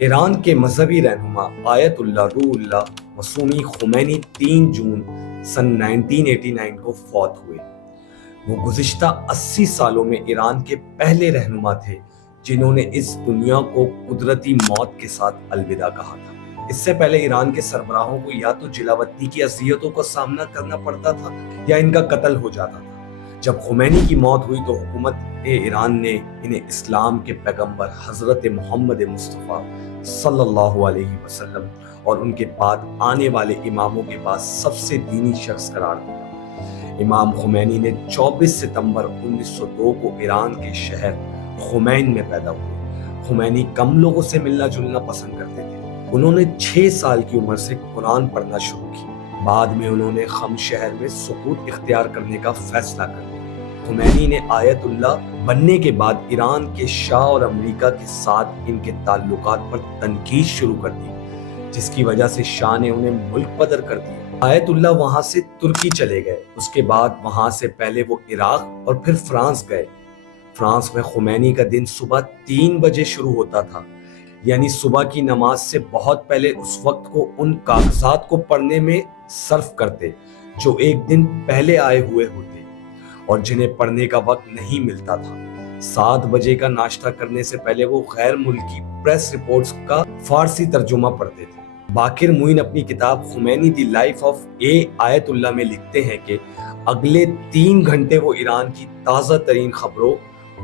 ایران کے مذہبی رہنما آیت اللہ روح اللہ مسومی خمینی 3 جون سن 1989 کو فوت ہوئے۔ وہ گزشتہ 80 سالوں میں ایران کے پہلے رہنما تھے جنہوں نے اس دنیا کو قدرتی موت کے ساتھ الوداع کہا تھا۔ اس سے پہلے ایران کے سربراہوں کو یا تو جلاوطنی کی اذیتوں کا سامنا کرنا پڑتا تھا یا ان کا قتل ہو جاتا تھا۔ جب خمینی کی موت ہوئی تو حکومت ایران نے انہیں اسلام کے پیغمبر حضرت محمد مصطفیٰ صلی اللہ علیہ وسلم اور ان کے بعد آنے والے اماموں کے بعد سب سے دینی شخص قرار دیا۔ امام خمینی نے 24 ستمبر 1902 کو ایران کے شہر خمین میں پیدا ہوئے۔ خمینی کم لوگوں سے ملنا جلنا پسند کرتے تھے۔ انہوں نے 6 سال کی عمر سے قرآن پڑھنا شروع کی۔ بعد میں انہوں نے خم شہر میں سکوت اختیار کرنے کا فیصلہ کر لیا۔ خمینی نے آیت اللہ بننے کے بعد ایران کے شاہ اور امریکہ کے ساتھ ان کے تعلقات پر تنقید شروع کر دی، جس کی وجہ سے شاہ نے انہیں ملک بدر کر دیا۔ آیت اللہ وہاں سے ترکی چلے گئے۔ اس کے بعد وہاں سے پہلے وہ عراق اور پھر فرانس گئے۔ فرانس میں خمینی کا دن صبح 3 بجے شروع ہوتا تھا، یعنی صبح کی نماز سے بہت پہلے اس وقت کو ان کاغذات کو پڑھنے میں صرف کرتے جو ایک دن پہلے آئے ہوئے ہوتے اور جنہیں پڑھنے کا وقت نہیں ملتا تھا۔ 7 بجے کا ناشتہ کرنے سے پہلے وہ غیر ملکی پریس رپورٹس کا فارسی ترجمہ پڑھتے تھے۔ باقر معین اپنی کتاب خمینی دی لائف آف آیت اللہ میں لکھتے ہیں کہ اگلے 3 گھنٹے وہ ایران کی تازہ ترین خبروں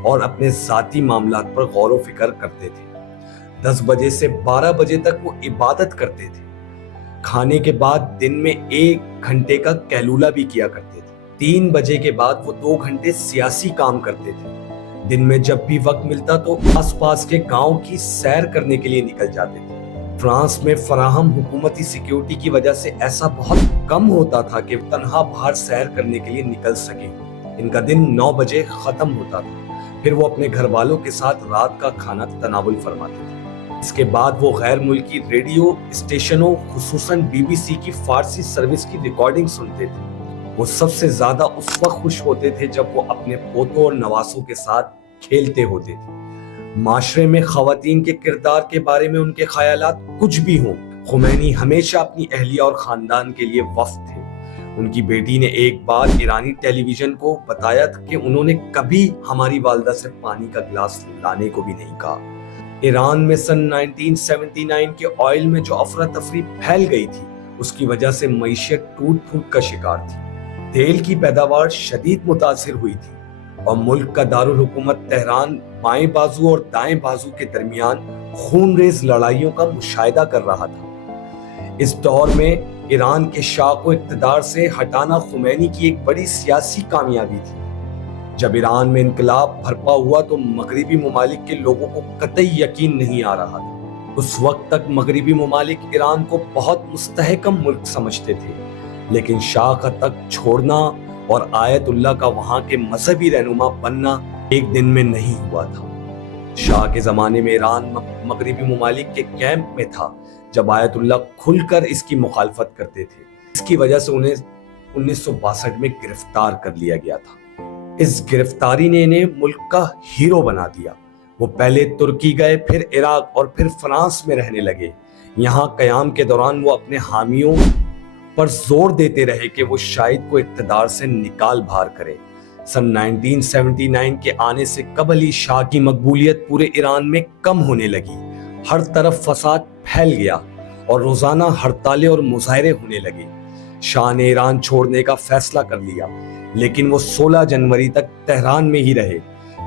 اور اپنے ذاتی معاملات پر غور و فکر کرتے تھے۔ 10 بجے سے 12 بجے تک وہ عبادت کرتے تھے۔ کھانے کے بعد دن میں 1 گھنٹے کا قیلولہ بھی کیا کرتے تھے۔ 3 بجے کے بعد وہ 2 گھنٹے سیاسی کام کرتے تھے۔ دن میں جب بھی وقت ملتا تو آس پاس کے گاؤں کی سیر کرنے کے لیے نکل جاتے تھے۔ فرانس میں فراہم حکومتی سیکیورٹی کی وجہ سے ایسا بہت کم ہوتا تھا کہ تنہا باہر سیر کرنے کے لیے نکل سکیں۔ ان کا دن 9 بجے ختم ہوتا تھا، پھر وہ اپنے گھر والوں کے ساتھ رات کا کھانا تناول فرماتے تھے۔ اس کے بعد وہ غیر ملکی ریڈیو اسٹیشنوں خصوصاً BBC کی فارسی سروس کی ریکارڈنگ سنتے تھے۔ وہ سب سے زیادہ اس وقت خوش ہوتے تھے جب وہ اپنے پوتوں اور نواسوں کے ساتھ کھیلتے ہوتے تھے۔ معاشرے میں خواتین کے کردار کے بارے میں ان کے خیالات کچھ بھی ہوں، خمینی ہمیشہ اپنی اہلیہ اور خاندان کے لیے وقف تھے۔ ان کی بیٹی نے ایک بار ایرانی ٹیلی ویژن کو بتایا کہ انہوں نے کبھی ہماری والدہ سے پانی کا گلاس لانے کو بھی نہیں کہا۔ ایران میں سن 1979 کے آئل میں جو افراتفری پھیل گئی تھی، اس کی وجہ سے معیشت ٹوٹ پھوٹ کا شکار تھی۔ تیل کی پیداوار شدید متاثر ہوئی تھی اور ملک کا دارالحکومت تہران بائیں بازو اور دائیں بازو کے درمیان خون ریز لڑائیوں کا مشاہدہ کر رہا تھا۔ اس دور میں ایران کے شاہ کو اقتدار سے ہٹانا خمینی کی ایک بڑی سیاسی کامیابی تھی۔ جب ایران میں انقلاب برپا ہوا تو مغربی ممالک کے لوگوں کو قطعی یقین نہیں آ رہا تھا۔ اس وقت تک مغربی ممالک ایران کو بہت مستحکم ملک سمجھتے تھے، لیکن شاہ کا تخت چھوڑنا اور آیت اللہ کا وہاں کے مذہبی رہنما بننا ایک دن میں نہیں ہوا تھا۔ شاہ کے زمانے میں ایران مغربی ممالک کے کیمپ میں تھا جب آیت اللہ کھل کر اس کی مخالفت کرتے تھے۔ اس کی وجہ سے انہیں 1962 میں گرفتار کر لیا گیا تھا۔ اس گرفتاری نے انہیں ملک کا ہیرو بنا دیا۔ وہ پہلے ترکی گئے، پھر عراق اور پھر فرانس میں رہنے لگے۔ یہاں قیام کے دوران وہ اپنے حامیوں پر زور دیتے رہے کہ وہ شاہد کو اقتدار سے نکال بھار کرے۔ سن 1979 کے آنے سے قبل ہی شاہ کی مقبولیت پورے ایران میں کم ہونے لگی۔ ہر طرف فساد پھیل گیا اور روزانہ ہڑتالیں اور مظاہرے ہونے لگے۔ شاہ نے ایران چھوڑنے کا فیصلہ کر لیا، لیکن وہ 16 جنوری تک تہران میں ہی رہے۔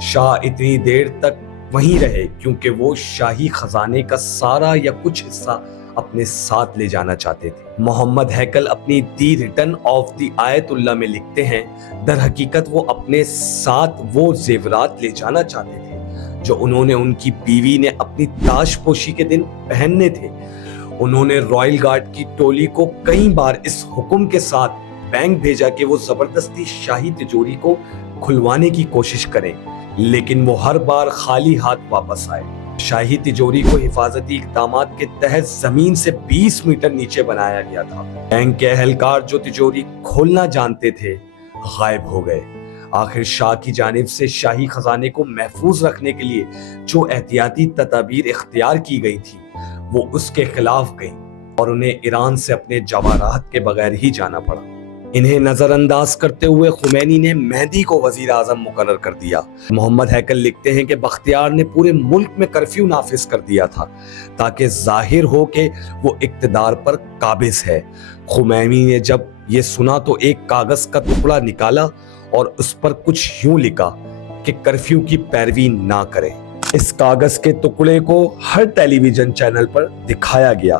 شاہ اتنی دیر تک وہیں رہے کیونکہ وہ شاہی خزانے کا سارا یا کچھ حصہ اپنے ساتھ لے جانا چاہتے تھے۔ محمد ہیکل اپنی دی ریٹرن آف دی آیت اللہ میں لکھتے ہیں، در حقیقت وہ اپنے ساتھ وہ زیورات لے جانا چاہتے تھے جو انہوں نے ان کی بیوی نے اپنی تاج پوشی کے دن پہننے تھے۔ انہوں نے رائل گارڈ کی ٹولی کو کئی بار اس حکم کے ساتھ بینک بھیجا کہ وہ زبردستی شاہی تجوری کو کھلوانے کی کوشش کریں، لیکن وہ ہر بار خالی ہاتھ واپس آئے۔ شاہی تجوری کو حفاظتی اقدامات کے تحت زمین سے 20 میٹر نیچے بنایا گیا تھا۔ بینک کے اہلکار جو تجوری کھولنا جانتے تھے غائب ہو گئے۔ آخر شاہ کی جانب سے شاہی خزانے کو محفوظ رکھنے کے لیے جو احتیاطی تدابیر اختیار کی گئی تھی وہ اس کے خلاف گئیں اور انہیں ایران سے اپنے جواہرات کے بغیر ہی جانا پڑا۔ انہیں نظر انداز کرتے ہوئے خمینی نے مہدی کو وزیر اعظم مقرر کر دیا۔ محمد ہیکل لکھتے ہیں کہ بختیار نے پورے ملک میں کرفیو نافذ کر دیا تھا تاکہ ظاہر ہو کہ وہ اقتدار پر قابض ہے۔ خمینی نے جب یہ سنا تو ایک کاغذ کا ٹکڑا نکالا اور اس پر کچھ یوں لکھا کہ کرفیو کی پیروی نہ کریں۔ اس کاغذ کے ٹکڑے کو ہر ٹیلی ویژن چینل پر دکھایا گیا۔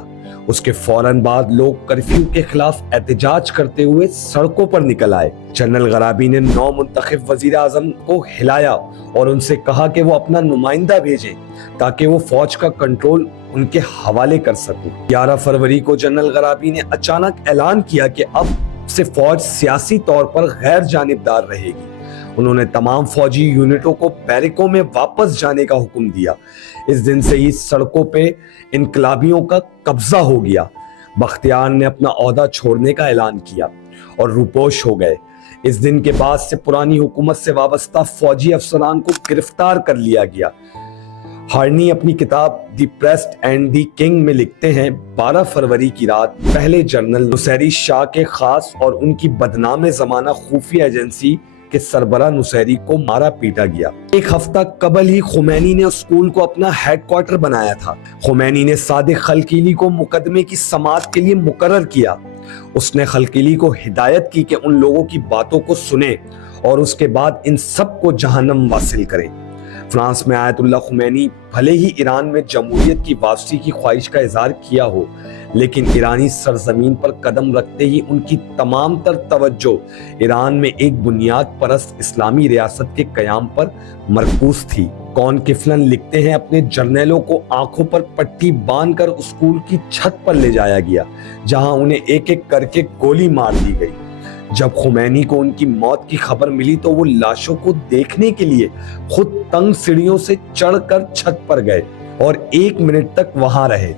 اس کے فوراً بعد لوگ کرفیو کے خلاف احتجاج کرتے ہوئے سڑکوں پر نکل آئے۔ جنرل غرابی نے نو منتخب وزیر اعظم کو ہلایا اور ان سے کہا کہ وہ اپنا نمائندہ بھیجیں تاکہ وہ فوج کا کنٹرول ان کے حوالے کر سکیں۔ 11 فروری کو جنرل غرابی نے اچانک اعلان کیا کہ اب سے فوج سیاسی طور پر غیر جانبدار رہے گی۔ انہوں نے تمام فوجی یونٹوں کو بیرکوں میں واپس جانے کا حکم دیا۔ اس دن سے ہی سڑکوں پہ انقلابیوں کا قبضہ ہو گیا۔ بختیار نے اپنا عہدہ چھوڑنے کا اعلان کیا اور روپوش ہو گئے۔ اس دن کے بعد سے پرانی حکومت سے وابستہ فوجی افسران کو گرفتار کر لیا گیا۔ ہارنی اپنی کتاب دی پریسٹ اینڈ دی کنگ میں لکھتے ہیں 12 فروری کی رات پہلے جنرل نصیری شاہ کے خاص اور ان کی بدنام زمانہ خفیہ ایجنسی کے سربراہ نصیری کو مارا پیٹا گیا۔ ایک ہفتہ قبل ہی خمینی نے اسکول کو اپنا ہیڈ کوارٹر بنایا تھا۔ خمینی نے صادق خلقیلی کو مقدمے کی سماعت کے لیے مقرر کیا۔ اس نے خلقیلی کو ہدایت کی کہ ان لوگوں کی باتوں کو سنیں اور اس کے بعد ان سب کو جہنم واصل کریں۔ فرانس میں آیت اللہ خمینی بھلے ہی ایران میں جمہوریت کی واپسی کی خواہش کا اظہار کیا ہو، لیکن ایرانی سرزمین پر قدم رکھتے ہی ان کی تمام تر توجہ ایران میں ایک بنیاد پرست اسلامی ریاست کے قیام پر مرکوز تھی۔ کون کفلن لکھتے ہیں اپنے جرنیلوں کو آنکھوں پر پٹی باندھ کر اسکول کی چھت پر لے جایا گیا، جہاں انہیں ایک ایک کر کے گولی مار دی گئی۔ جب خمینی کو ان کی موت کی خبر ملی تو وہ لاشوں کو دیکھنے کے لیے خود تنگ سیڑھیوں سے چڑھ کر چھت پر گئے اور 1 منٹ تک وہاں رہے۔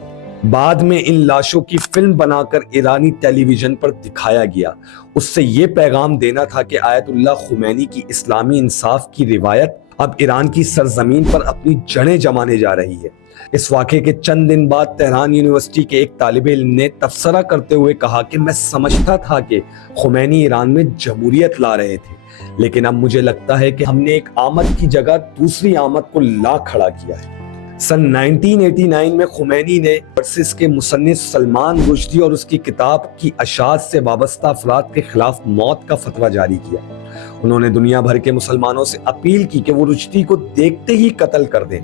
بعد میں ان لاشوں کی فلم بنا کر ایرانی ٹیلی ویژن پر دکھایا گیا۔ اس سے یہ پیغام دینا تھا کہ آیت اللہ خمینی کی اسلامی انصاف کی روایت اب ایران کی سرزمین پر اپنی جڑیں جمانے جا رہی ہے۔ اس واقعے کے چند دن بعد تہران یونیورسٹی کے ایک طالب علم نے تبصرہ کرتے ہوئے کہا کہ میں سمجھتا تھا کہ خمینی ایران میں جمہوریت لا رہے تھے، لیکن اب مجھے لگتا ہے کہ ہم نے ایک آمد کی جگہ دوسری آمد کو لا کھڑا کیا ہے۔ سن 1989 میں خمینی نے پرسس کے مصنف سلمان رشدی اور اس کی کتاب کی اشاعت سے وابستہ افراد کے خلاف موت کا فتویٰ جاری کیا۔ انہوں نے دنیا بھر کے مسلمانوں سے اپیل کی کہ وہ رشدی کو دیکھتے ہی قتل کر دیں۔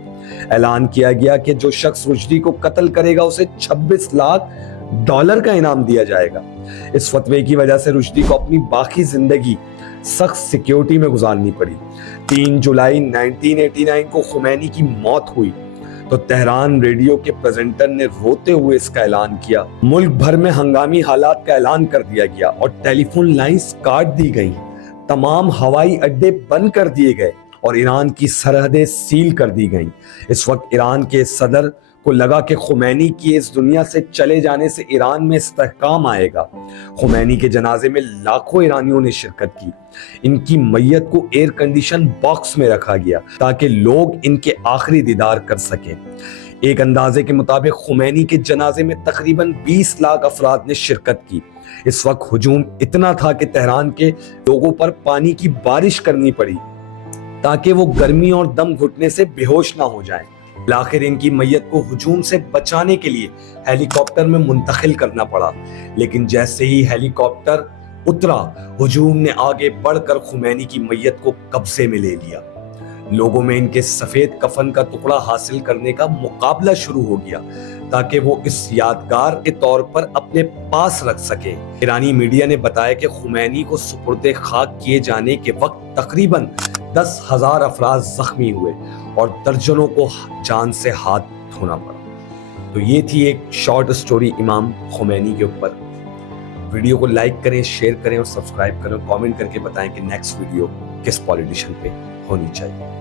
اعلان کیا گیا کہ جو شخص رشدی کو قتل کرے گا اسے $26 کا انعام دیا جائے گا۔ اس فتوے کی وجہ سے رشدی کو اپنی باقی زندگی سخت سیکیورٹی میں گزارنی پڑی۔ 3 جولائی 1989 کو خمینی کی موت ہوئی تو تہران ریڈیو کے پریزنٹر نے روتے ہوئے اس کا اعلان کیا۔ ملک بھر میں ہنگامی حالات کا اعلان کر دیا گیا اور ٹیلی فون لائنز کاٹ دی گئیں۔ تمام ہوائی اڈے بند کر دیے گئے اور ایران کی سرحدیں سیل کر دی گئیں۔ اس وقت ایران کے صدر کو لگا کہ خمینی کی اس دنیا سے چلے جانے سے ایران میں استحکام آئے گا۔ خمینی کے جنازے میں لاکھوں ایرانیوں نے شرکت کی۔ ان کی میت کو ایئر کنڈیشن باکس میں رکھا گیا تاکہ لوگ ان کے آخری دیدار کر سکیں۔ ایک اندازے کے مطابق خمینی کے جنازے میں تقریباً 20 لاکھ افراد نے شرکت کی۔ اس وقت ہجوم اتنا تھا کہ تہران کے لوگوں پر پانی کی بارش کرنی پڑی تاکہ وہ گرمی اور دم گھٹنے سے بے ہوش نہ ہو جائیں۔ بالآخر ان کی میت کو ہجوم سے بچانے کے لیے ہیلی کاپٹر میں منتقل کرنا پڑا، لیکن جیسے ہی ہیلی کاپٹر اترا، ہجوم نے آگے بڑھ کر خمینی کی میت کو قبضے میں لے لیا۔ لوگوں میں ان کے سفید کفن کا ٹکڑا حاصل کرنے کا مقابلہ شروع ہو گیا تاکہ وہ اس یادگار کے طور پر اپنے پاس رکھ سکیں۔ ایرانی میڈیا نے بتایا کہ خمینی کو سپرد خاک کیے جانے کے وقت تقریباً 10,000 افراد زخمی ہوئے اور درجنوں کو جان سے ہاتھ دھونا پڑا۔ تو یہ تھی ایک شارٹ سٹوری امام خمینی کے اوپر۔ ویڈیو کو لائک کریں، شیئر کریں اور سبسکرائب کریں، کامنٹ کر کے بتائیں کہ نیکسٹ ویڈیو کس پولیٹیشین پہ ہونی چاہیے۔